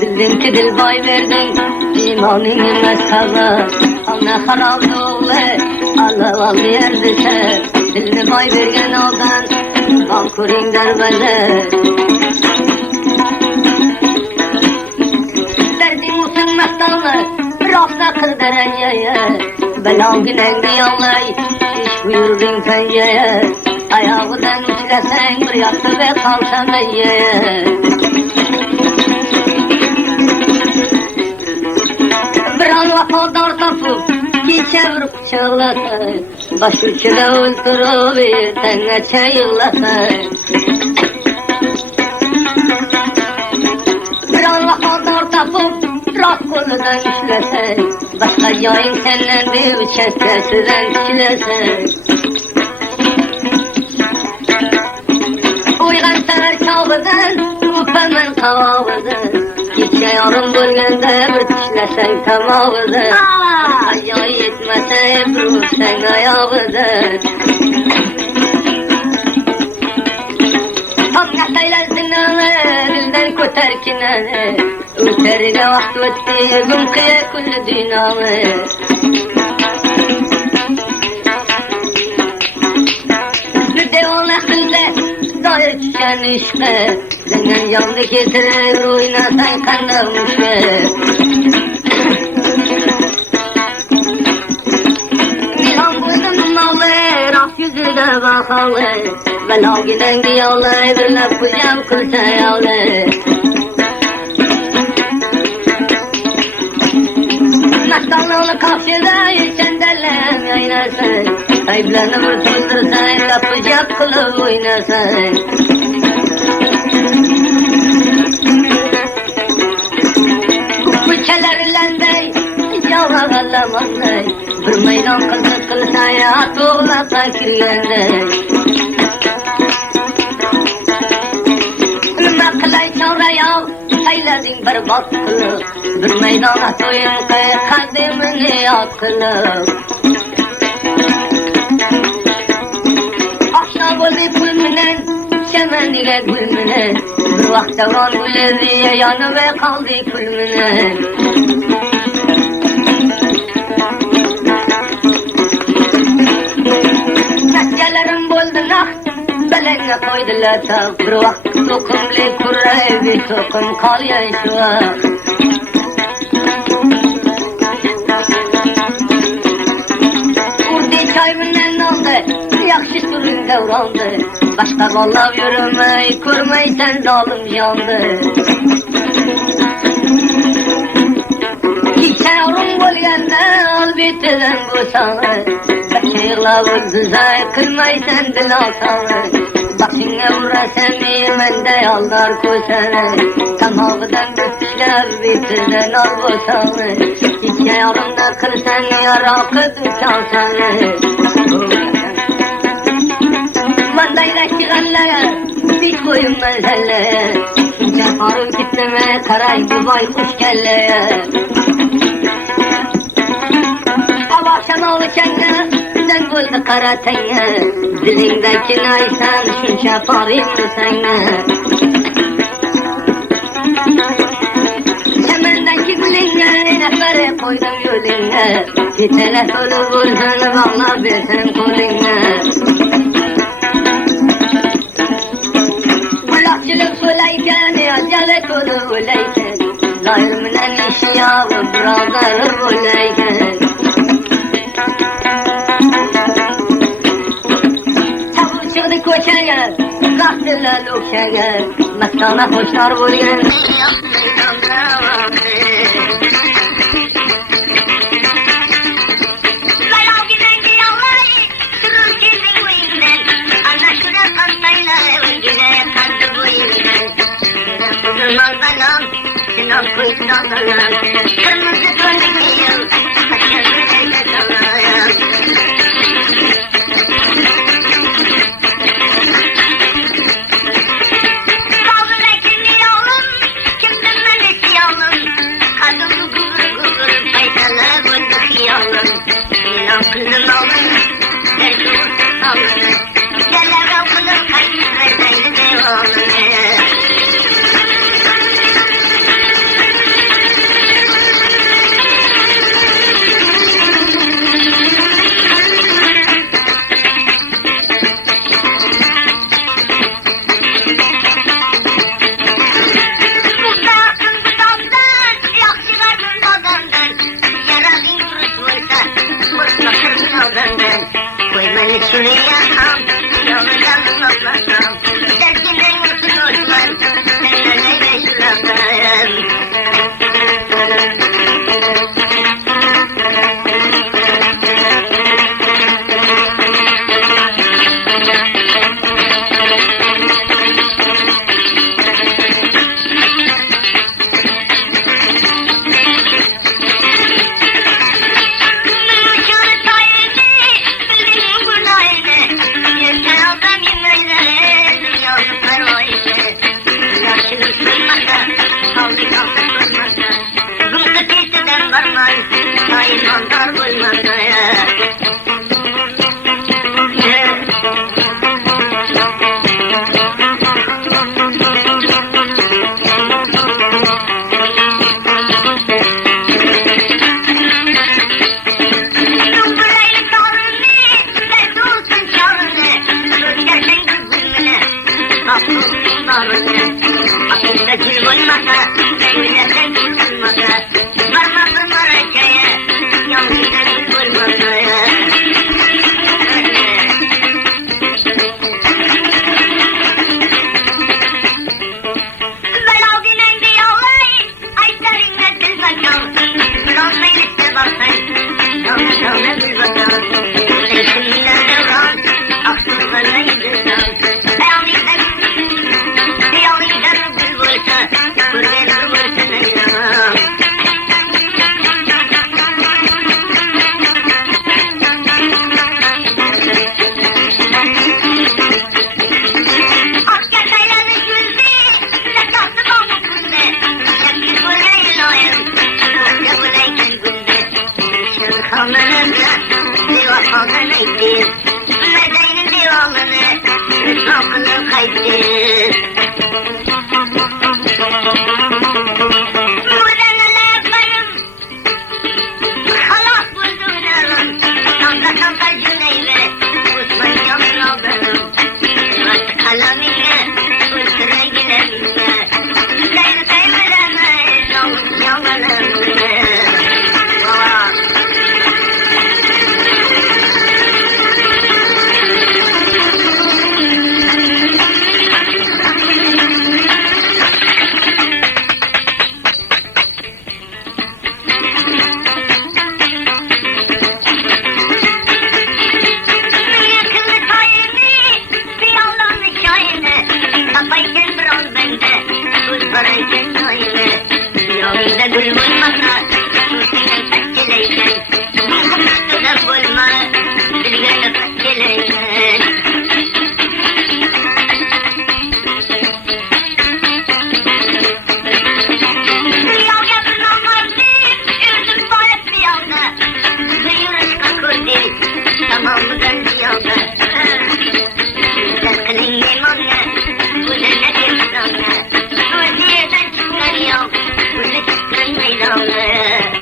Bildin ki dil boy verding imonning emas qaza ana harom yo'li Allah ol yerdisa dilni boy bergan odam bor ko'ring darbaza darding o'tin maqtolma rosa qil darajaya balonginangni yo'lay ish buyurding panjaya ayog'idan ushlasang bir yoqda qolsam biron vafodor topib kecha bir quchoqlasa bosh uchida o'ltirib ertangacha yig'lasa biron vafodor topib rost qo'lidan ushlasang boshqa joying sendan bevichakkasidan tiklasang uyg'onsalar chog'idan o'paman qovog'idan kecha yorim bo'lganda bir tishlasang tomog'idan ayoy yetmasa bir ursang oyog'idan tomga saylar zinani dildan ko'tar kinani o'tariga vaqt o'tdi gum qiya kulli dunyoni devona qildi doir tushgan ishqi sendan jonni keltirib o'ynasang qandoq mushti ilon bo'ldim moli rost yuzida baholi balogidanga yo'lay birlab hujam qilsa yo'lay maqtovni qoshida chandallang o'ynasang ayblarni bir to'ldirsang lapi jab qilib o'ynasang ko'chalarlanday jog'ag'alamonday bir maydon qiziq qilsang to'g'lab kirganday nima qilay chorayoq saylading bir bot qilib bir maydon to'yin qadimini yod qilib bo'ldi pul bilan chamaniga gul bilan bir vaqt davron bo'ldi yonib qoldi kul bilan sakkalarim bo'ldi naq balanga qo'ydilar taq bir vaqt to'qimli kuraydi to'qim qolgan shu vaqt urdi choy bilan nonda yaxshi turing davronda boshqa bollab yurmay ko'rmaysan zolim jonni kecha yorim bo'lganda olbetidan bo'sani yig'lab o'zizay qilmaysan dilosani baxtingga urasan menday yoldor ko'sani tomog'idan bitishlar betidan ol bo'sani kecha yorimda qilsang yaroqi duchonsani mandaylaştıranlara bir koyun mazallaya Cafarım kitleme karay bu boy kuş kelleye Avakşam oğuçanga sen buldu kara tenge Dilindeki naysan şunca parim mi sana Çemendeki gülüne nefere koydum yoluna Bir telefonu bulsan valla versen koluna Kulakçılık söyleyken, acele konu öyleyken Zalimle işyağı birader öyleyken Tabu çıktı koşaya, kalktılar lokşaya Mektana hoşlar vurgen Kırmızı dönüyor Down there.